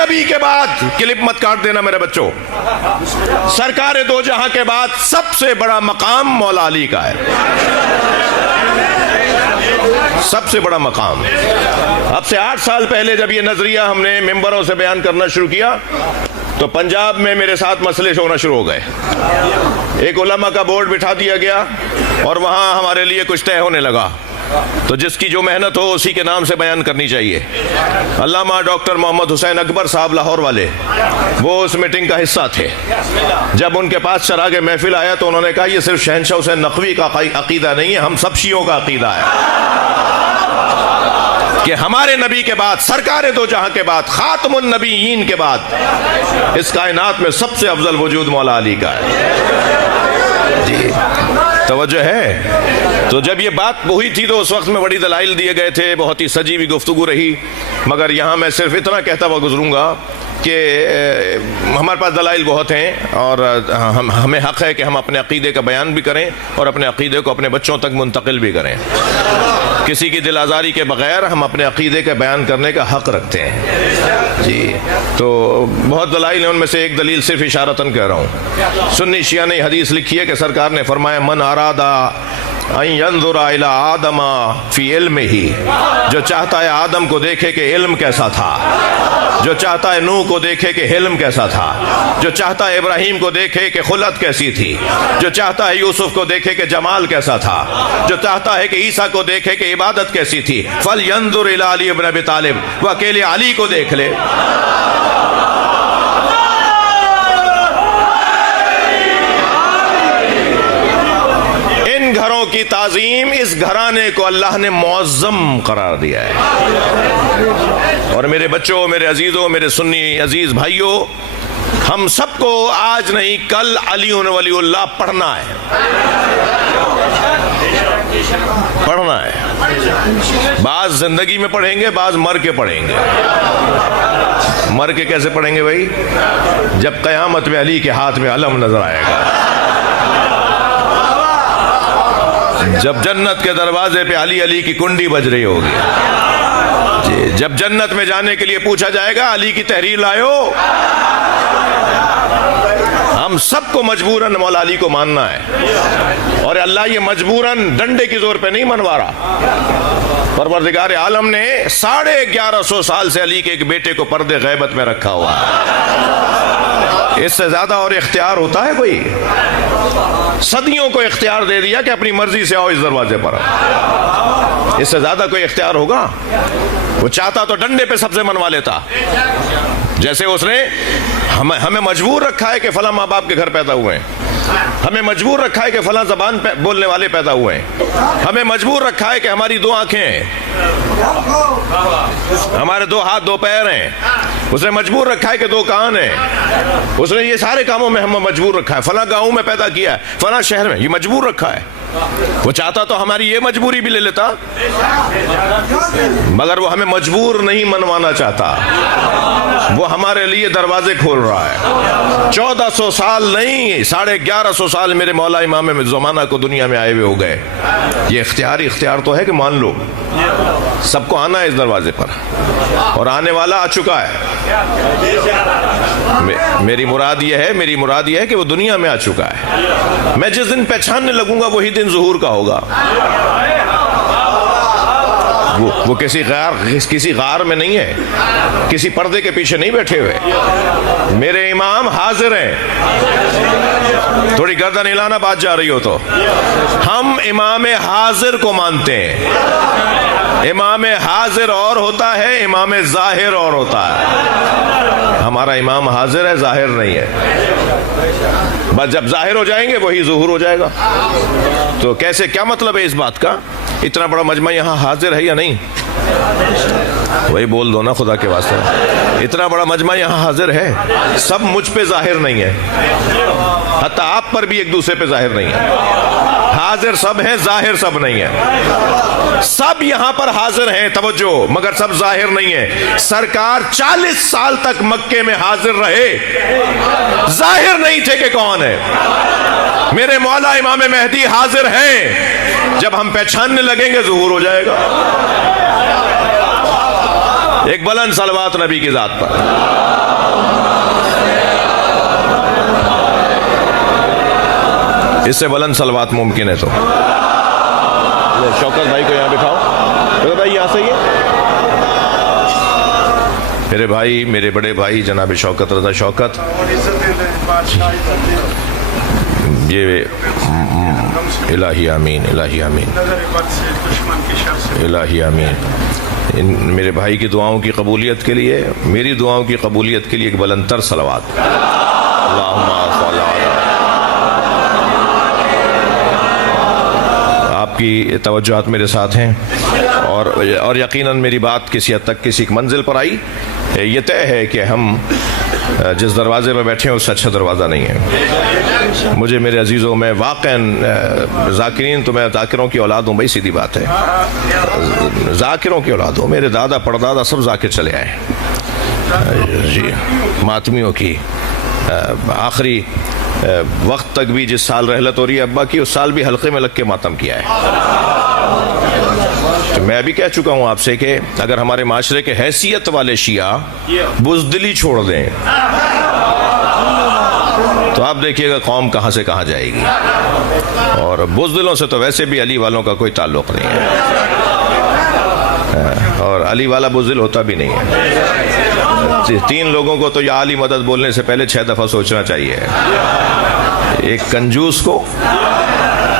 نبی کے بعد کلپ مت کاٹ دینا میرے بچوں، سرکار دو جہاں کے بعد سب سے بڑا مقام مولا علی کا ہے، سب سے بڑا مقام۔ اب سے 8 سال پہلے جب یہ نظریہ ہم نے ممبروں سے بیان کرنا شروع کیا تو پنجاب میں میرے ساتھ مسئلے ہونا شروع ہو گئے۔ ایک علماء کا بورڈ بٹھا دیا گیا اور وہاں ہمارے لیے کچھ طے ہونے لگا، تو جس کی جو محنت ہو اسی کے نام سے بیان کرنی چاہیے۔ علامہ ڈاکٹر محمد حسین اکبر صاحب لاہور والے وہ اس میٹنگ کا حصہ تھے۔ جب ان کے پاس چراغ محفل آیا تو انہوں نے کہا یہ صرف شہنشاہ حسین نقوی کا عقیدہ نہیں ہے، ہم سب شیعوں کا عقیدہ ہے کہ ہمارے نبی کے بعد، سرکار دو جہاں کے بعد، خاتم النبیین کے بعد اس کائنات میں سب سے افضل وجود مولا علی کا ہے۔ جی توجہ ہے؟ تو جب یہ بات ہوئی تھی تو اس وقت میں بڑی دلائل دیے گئے تھے، بہت ہی سجی ہوئی گفتگو رہی، مگر یہاں میں صرف اتنا کہتا ہوا گزروں گا کہ ہمارے پاس دلائل بہت ہیں اور ہمیں حق ہے کہ ہم اپنے عقیدے کا بیان بھی کریں اور اپنے عقیدے کو اپنے بچوں تک منتقل بھی کریں۔ کسی کی دل آزاری کے بغیر ہم اپنے عقیدے کا بیان کرنے کا حق رکھتے ہیں۔ جی تو بہت دلائل ہیں، ان میں سے ایک دلیل صرف اشارتاً کہہ رہا ہوں۔ سنی شیعہ نے حدیث لکھی ہے کہ سرکار نے فرمایا من ارادہ ان ينظر الى آدم فی علمہ، جو چاہتا ہے آدم کو دیکھے کہ علم کیسا تھا، جو چاہتا ہے نوح کو دیکھے کہ حلم کیسا تھا، جو چاہتا ہے ابراہیم کو دیکھے کہ خلت کیسی تھی، جو چاہتا ہے یوسف کو دیکھے کہ جمال کیسا تھا، جو چاہتا ہے کہ عیسیٰ کو دیکھے کہ عبادت کیسی تھی، فَلْيَنظُرْ إِلَىٰ عَلِيِّ بْنِ أَبِي طَالِبٍ، وہ اکیلے علی کو دیکھ لے۔ ان گھروں کی تعظیم، اس گھرانے کو اللہ نے معظم قرار دیا ہے۔ اور میرے بچوں، میرے عزیزوں، میرے سنی عزیز بھائیوں، ہم سب کو آج نہیں کل علی ولی اللہ پڑھنا ہے، پڑھنا ہے۔ بعض زندگی میں پڑھیں گے، بعض مر کے پڑھیں گے۔ مر کے کیسے پڑھیں گے بھائی؟ جب قیامت میں علی کے ہاتھ میں علم نظر آئے گا، جب جنت کے دروازے پہ علی علی کی کنڈی بج رہی ہوگی، جی جب جنت میں جانے کے لیے پوچھا جائے گا علی کی تحریر لائو، ہم سب کو مجبوراً مولا علی کو ماننا ہے۔ اور اللہ یہ مجبوراً ڈنڈے کی زور پہ نہیں منوا رہا۔ پروردگار عالم نے 1150 سال سے علی کے ایک بیٹے کو پردے غیبت میں رکھا ہوا ہے۔ اس سے زیادہ اور اختیار ہوتا ہے کوئی؟ صدیوں کو اختیار دے دیا کہ اپنی مرضی سے آؤ اس دروازے پر، اس سے زیادہ کوئی اختیار ہوگا؟ وہ چاہتا تو ڈنڈے پہ سب سے منوا لیتا، جیسے اس نے ہمیں مجبور رکھا ہے کہ فلاں ماں باپ کے گھر پیدا ہوئے ہیں، ہمیں مجبور رکھا ہے کہ فلاں زبان بولنے والے پیدا ہوئے ہیں، ہمیں مجبور رکھا ہے کہ ہماری 2 آنکھیں ہیں، ہمارے 2 ہاتھ 2 پیر ہیں، اس نے مجبور رکھا ہے کہ 2 کان ہیں، اس نے یہ سارے کاموں میں ہمیں مجبور رکھا ہے، فلاں گاؤں میں پیدا کیا ہے، فلاں شہر میں، یہ مجبور رکھا ہے۔ وہ چاہتا تو ہماری یہ مجبوری بھی لے لیتا، مگر وہ ہمیں مجبور نہیں منوانا چاہتا، وہ ہمارے لیے دروازے کھول رہا ہے۔ 1400 سال نہیں، 1150 سال میرے مولا امام زمانہ کو دنیا میں آئے ہوئے ہو گئے۔ یہ اختیار تو ہے کہ مان لو، سب کو آنا ہے اس دروازے پر، اور آنے والا آ چکا ہے۔ میری مراد یہ ہے کہ وہ دنیا میں آ چکا ہے۔ میں جس دن پہچاننے لگوں گا وہی دن ظہور کا ہوگا۔ وہ کسی غار میں نہیں ہے، کسی پردے کے پیچھے نہیں بیٹھے ہوئے، میرے امام حاضر ہیں۔ تھوڑی گردن ہلانا بات جا رہی ہو تو، ہم امام حاضر کو مانتے ہیں۔ امام حاضر اور ہوتا ہے، امام ظاہر اور ہوتا ہے۔ ہمارا امام حاضر ہے، ظاہر نہیں ہے۔ بس جب ظاہر ہو جائیں گے وہی ظہور ہو جائے گا۔ تو کیسے، کیا مطلب ہے اس بات کا؟ اتنا بڑا مجمع یہاں حاضر ہے یا نہیں؟ وہی بول دو نا خدا کے واسطے، اتنا بڑا مجمع یہاں حاضر ہے، سب مجھ پہ ظاہر نہیں ہے، حتیٰ آپ پر بھی ایک دوسرے پہ ظاہر نہیں ہے۔ حاضر سب ہیں، ظاہر سب نہیں ہے۔ سب یہاں پر حاضر ہیں، توجہ، مگر سب ظاہر نہیں ہے۔ سرکار 40 سال تک مکے میں حاضر رہے، ظاہر نہیں تھے کہ کون ہے۔ میرے مولا امام مہدی حاضر ہیں، جب ہم پہچاننے لگیں گے ظہور ہو جائے گا۔ ایک بلند صلوات نبی کی ذات پر. اس سے بلند صلوات ممکن ہے تو شوکت بھائی کو یہاں بٹھاؤ. شوکت بھائی یہاں سے ہی ہے. میرے بھائی، میرے بڑے بھائی جناب شوکت رضا شوکت، یہ الہی آمین، الہی آمین، الہی آمین. میرے بھائی کی دعاؤں کی قبولیت کے لیے، میری دعاؤں کی قبولیت کے لیے ایک بلند تر صلوات. اللہم صل علی. آپ کی توجہات میرے ساتھ ہیں اور یقیناً میری بات کسی حد تک کسی ایک منزل پر آئی. یہ طے ہے کہ ہم جس دروازے میں بیٹھے ہیں اس سے اچھا دروازہ نہیں ہے. مجھے میرے عزیزوں، میں واقعاً ذاکرین تو میں ذاکروں کی اولاد ہوں بھائی، سیدھی بات ہے، ذاکروں کی اولاد ہوں. میرے دادا پردادا سب ذاکر چلے آئے جی. ماتمیوں کی آخری وقت تک بھی جس سال رحلت ہو رہی ہے ابا کی، اس سال بھی حلقے میں لگ کے ماتم کیا ہے. میں ابھی کہہ چکا ہوں آپ سے کہ اگر ہمارے معاشرے کے حیثیت والے شیعہ بزدلی چھوڑ دیں تو آپ دیکھیے گا قوم کہاں سے کہاں جائے گی. اور بزدلوں سے تو ویسے بھی علی والوں کا کوئی تعلق نہیں ہے، اور علی والا بزدل ہوتا بھی نہیں ہے. 3 لوگوں کو تو یا علی مدد بولنے سے پہلے 6 دفعہ سوچنا چاہیے. ایک کنجوس کو،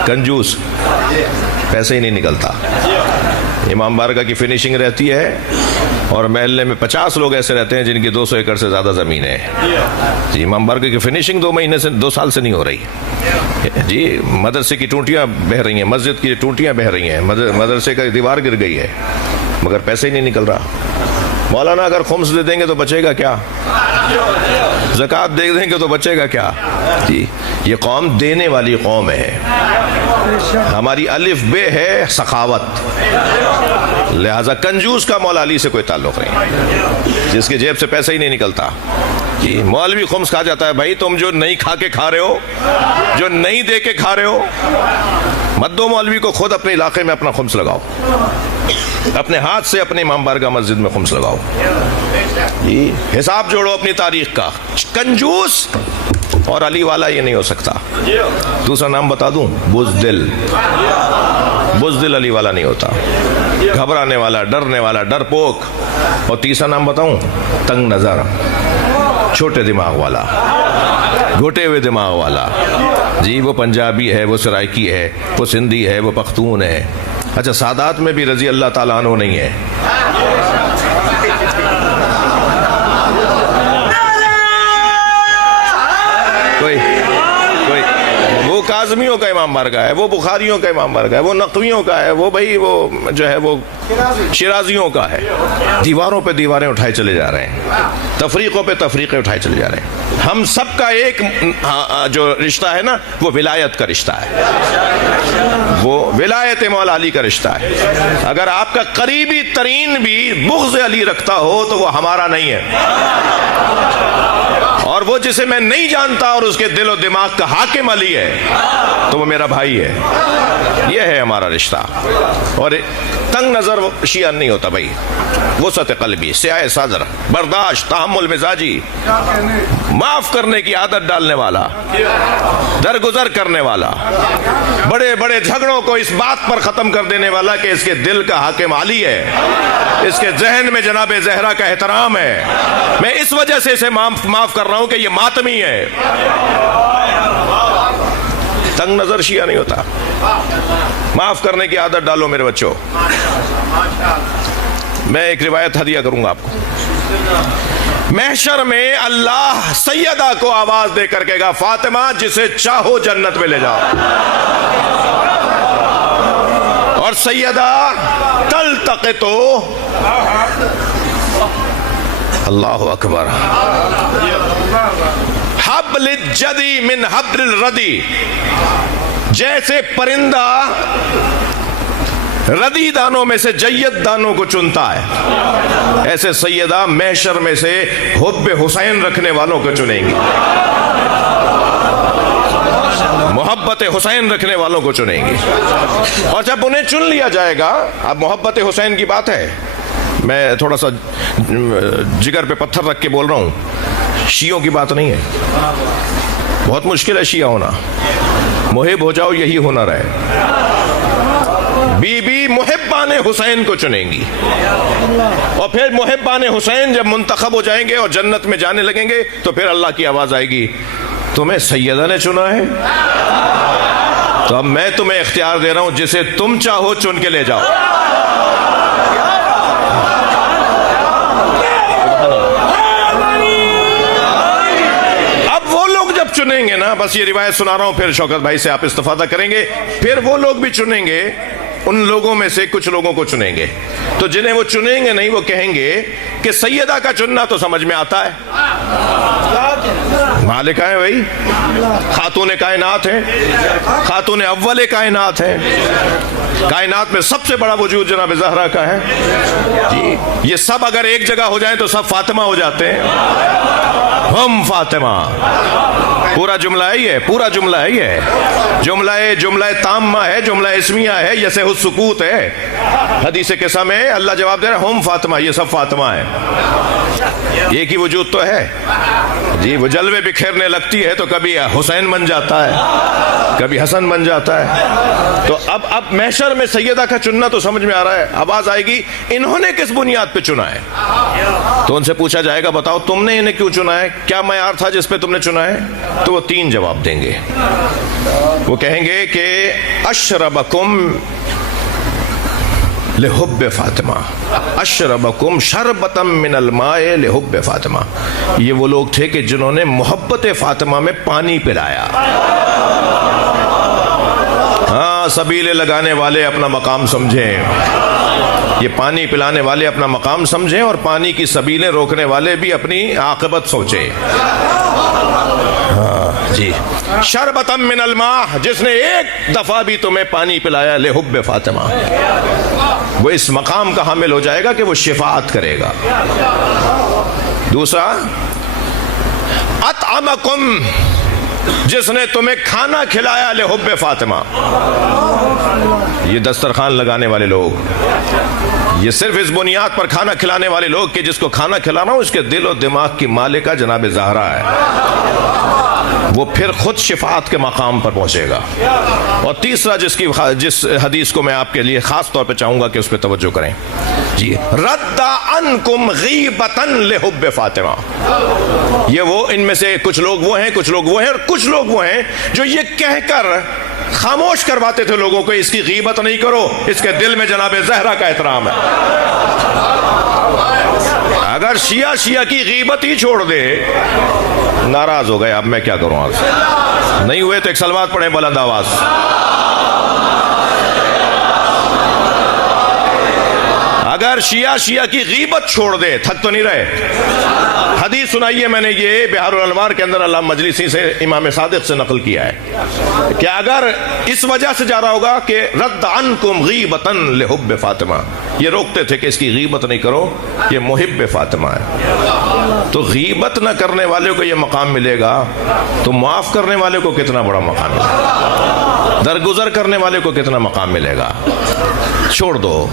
کنجوس پیسے ہی نہیں نکلتا. امام بارگاہ کی فنیشنگ رہتی ہے اور محلے میں 50 لوگ ایسے رہتے ہیں جن کی 200 ایکڑ سے زیادہ زمین ہے جی. امام بارگاہ کی فنیشنگ 2 سال سے نہیں ہو رہی جی. مدرسے کی ٹوٹیاں بہہ رہی ہیں، مسجد کی ٹوٹیاں بہہ رہی ہیں، مدرسے کا دیوار گر گئی ہے، مگر پیسے ہی نہیں نکل رہا. مولانا اگر خمس دے دیں گے تو بچے گا کیا؟ زکوٰۃ دے دیں گے تو بچے گا کیا جی. یہ قوم دینے والی قوم ہے. ہماری الف بے ہے سخاوت. لہذا کنجوس کا مولا علی سے کوئی تعلق نہیں، جس کے جیب سے پیسہ ہی نہیں نکلتا جی. مولوی خمس کھا جاتا ہے. بھائی تم جو نہیں کھا کے کھا رہے ہو، جو نہیں دے کے کھا رہے ہو، مت دو مولوی کو. خود اپنے علاقے میں اپنا خمس لگاؤ، اپنے ہاتھ سے اپنے امام بارگاہ مسجد میں خمس لگاؤ جی. حساب جوڑو اپنی تاریخ کا. کنجوس اور علی والا یہ نہیں ہو سکتا. دوسرا نام بتا دوں، بزدل. بزدل علی والا نہیں ہوتا. گھبرانے والا، ڈرنے والا، ڈرپوک. اور تیسرا نام بتاؤں، تنگ نظر، چھوٹے دماغ والا، گھٹے ہوئے دماغ والا جی. وہ پنجابی ہے، وہ سرائکی ہے، وہ سندھی ہے، وہ پختون ہے. اچھا سادات میں بھی رضی اللہ تعالیٰ عنہ نہیں ہے. کوئی وہ کاظمیوں کا امام بارگاہ ہے، وہ بخاریوں کا امام بارگاہ ہے، وہ نقویوں کا ہے، وہ بھائی وہ جو ہے وہ شیرازیوں کا ہے. دیواروں پہ دیواریں اٹھائے چلے جا رہے ہیں، تفریقوں پہ تفریقیں اٹھائے چلے جا رہے ہیں. ہم سب کا ایک جو رشتہ ہے نا، وہ ولایت کا رشتہ ہے، وہ ولایت مولا علی کا رشتہ ہے. اگر آپ کا قریبی ترین بھی بغض علی رکھتا ہو تو وہ ہمارا نہیں ہے، اور وہ جسے میں نہیں جانتا اور اس کے دل و دماغ کا حاکم علی ہے تو وہ میرا بھائی ہے. یہ ہے ہمارا رشتہ. اور تنگ نظر شیعہ نہیں ہوتا بھائی. وسعت قلبی، سیاہ صدر، برداشت، تحمل مزاجی، معاف کرنے کی عادت ڈالنے والا، درگزر کرنے والا، بڑے بڑے جھگڑوں کو اس بات پر ختم کر دینے والا کہ اس کے دل کا حاکم علی ہے، اس کے ذہن میں جناب زہرا کا احترام ہے. میں اس وجہ سے اسے معاف کر رہا ہوں کہ یہ ماتمی ہے. تنگ نظر شیعہ نہیں ہوتا. معاف کرنے کی عادت ڈالو میرے بچوں. میں ایک روایت ہدیہ کروں گا آپ کو. محشر میں اللہ سیدہ کو آواز دے کر کہے گا، فاطمہ جسے چاہو جنت میں لے جاؤ. اور سیدہ تلتقط اللہ اکبر حبل الجدی من حبل الردی. جیسے پرندہ ردی دانوں میں سے جید دانوں کو چنتا ہے، ایسے سیدہ محشر میں سے حب حسین رکھنے والوں کو چنیں گی، محبت حسین رکھنے والوں کو چنیں گی. اور جب انہیں چن لیا جائے گا، اب محبت حسین کی بات ہے، میں تھوڑا سا جگر پہ پتھر رکھ کے بول رہا ہوں، شیعوں کی بات نہیں ہے. بہت مشکل ہے شیعہ ہونا. محب ہو جاؤ، یہی ہنر ہے. بی بی محبان حسین کو چنیں گی، اور پھر محبان حسین جب منتخب ہو جائیں گے اور جنت میں جانے لگیں گے تو پھر اللہ کی آواز آئے گی، تمہیں سیدہ نے چنا ہے، تو اب میں تمہیں اختیار دے رہا ہوں، جسے تم چاہو چن کے لے جاؤ. چنیں گے نا، بس یہ روایت سنا رہا ہوں، پھر شوکت بھائی سے آپ استفادہ کریں گے. پھر وہ لوگ بھی چنیں گے، ان لوگوں میں سے کچھ لوگوں کو چنیں گے، تو جنہیں وہ چنیں گے نہیں وہ کہیں گے کہ سیدہ کا چننا تو سمجھ میں آتا ہے، مالکہ ہیں بھائی، خاتون کائنات ہیں، خاتون اول کائنات ہیں، کائنات میں سب سے بڑا وجود جناب زہرا کا ہے. جی یہ سب اگر ایک جگہ ہو جائیں تو سب فاطمہ ہو جاتے ہیں. ہم فاطمہ، پورا جملہ ہی ہے، پورا جملہ ہی ہے. جملہ تامہ ہے، جملہ اسمیہ ہے، یسع السکوت ہے. حدیث قصہ میں اللہ جواب دے رہا ہے ہم فاطمہ، یہ سب فاطمہ ہے. ایک ہی وجود تو ہے. جی وہ جلوے بکھیرنے لگتی ہے تو کبھی حسین بن جاتا ہے، کبھی حسن بن جاتا ہے. تو اب محشر میں سیدہ کا چننا تو سمجھ میں آ رہا ہے. آواز آئے گی انہوں نے کس بنیاد پہ چنا ہے؟ تو ان سے پوچھا جائے گا بتاؤ تم نے انہیں کیوں چنا ہے، کیا معیار تھا جس پہ تم نے چنا ہے؟ تو وہ 3 جواب دیں گے. وہ کہیں گے کہ اشربکم لحب فاطمہ، اشربکم شربتا من الماء لحب فاطمہ. یہ وہ لوگ تھے کہ جنہوں نے محبت فاطمہ میں پانی پلایا. ہاں سبیلے لگانے والے اپنا مقام سمجھیں، یہ پانی پلانے والے اپنا مقام سمجھیں، اور پانی کی سبیلیں روکنے والے بھی اپنی عاقبت سوچیں. جی شربتا من الماء، جس نے ایک دفعہ بھی تمہیں پانی پلایا لحب فاطمہ، وہ اس مقام کا حامل ہو جائے گا کہ وہ شفاعت کرے گا. دوسرا اطعمکم، جس نے تمہیں کھانا کھلایا لحب فاطمہ. یہ دسترخوان لگانے والے لوگ، یہ صرف اس بنیاد پر کھانا کھلانے والے لوگ کہ جس کو کھانا کھلانا ہو اس کے دل و دماغ کی مالکہ جناب زہرا ہے، وہ پھر خود شفاعت کے مقام پر پہنچے گا. اور تیسرا جس حدیث کو میں آپ کے لیے خاص طور پہ چاہوں گا کہ اس پہ توجہ کریں، جی رد عنکم غیبتا لحب فاطمہ. یہ وہ ان میں سے کچھ لوگ وہ ہیں، کچھ لوگ وہ ہیں، اور کچھ لوگ وہ ہیں جو یہ کہہ کر خاموش کرواتے تھے لوگوں کو اس کی غیبت نہیں کرو، اس کے دل میں جناب زہرا کا احترام ہے. اگر شیعہ کی غیبت ہی چھوڑ دے، ناراض ہو گئے، اب میں کیا کروں آپ سے، نہیں ہوئے تو ایک صلوات پڑھیں بلند آواز. اگر شیعہ کی غیبت چھوڑ دے، تھک تو نہیں رہے. حدیث سنائیے، میں نے یہ بہار الانوار کے اندر علامہ مجلسی سے امام صادق سے نقل کیا ہے کہ اگر اس وجہ سے جا رہا ہوگا کہ رد عنکم غیبتا لحب فاطمہ، یہ روکتے تھے کہ اس کی غیبت نہیں کرو، یہ محب فاطمہ ہے، تو غیبت نہ کرنے والے کو یہ مقام ملے گا، تو معاف کرنے والے کو کتنا بڑا مقام ملے گا، درگزر کرنے والے کو کتنا مقام ملے گا. چھوڑ دو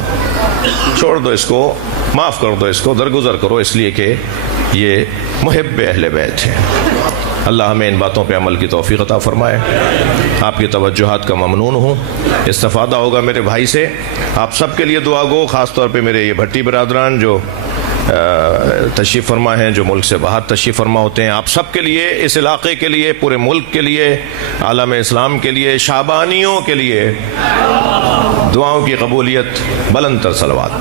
اس کو، معاف کر دو اس کو، درگزر کرو، اس لیے کہ یہ محب اہل بیت ہے. اللہ ہمیں ان باتوں پہ عمل کی توفیق عطا فرمائے. آپ کی توجہات کا ممنون ہوں، استفادہ ہوگا میرے بھائی سے. آپ سب کے لیے دعا گو، خاص طور پہ میرے یہ بھٹی برادران جو تشریف فرما ہیں، جو ملک سے باہر تشریف فرما ہوتے ہیں، آپ سب کے لیے، اس علاقے کے لیے، پورے ملک کے لیے، عالم اسلام کے لیے، شعبانیوں کے لیے دعاؤں کی قبولیت. بلند تر صلوات.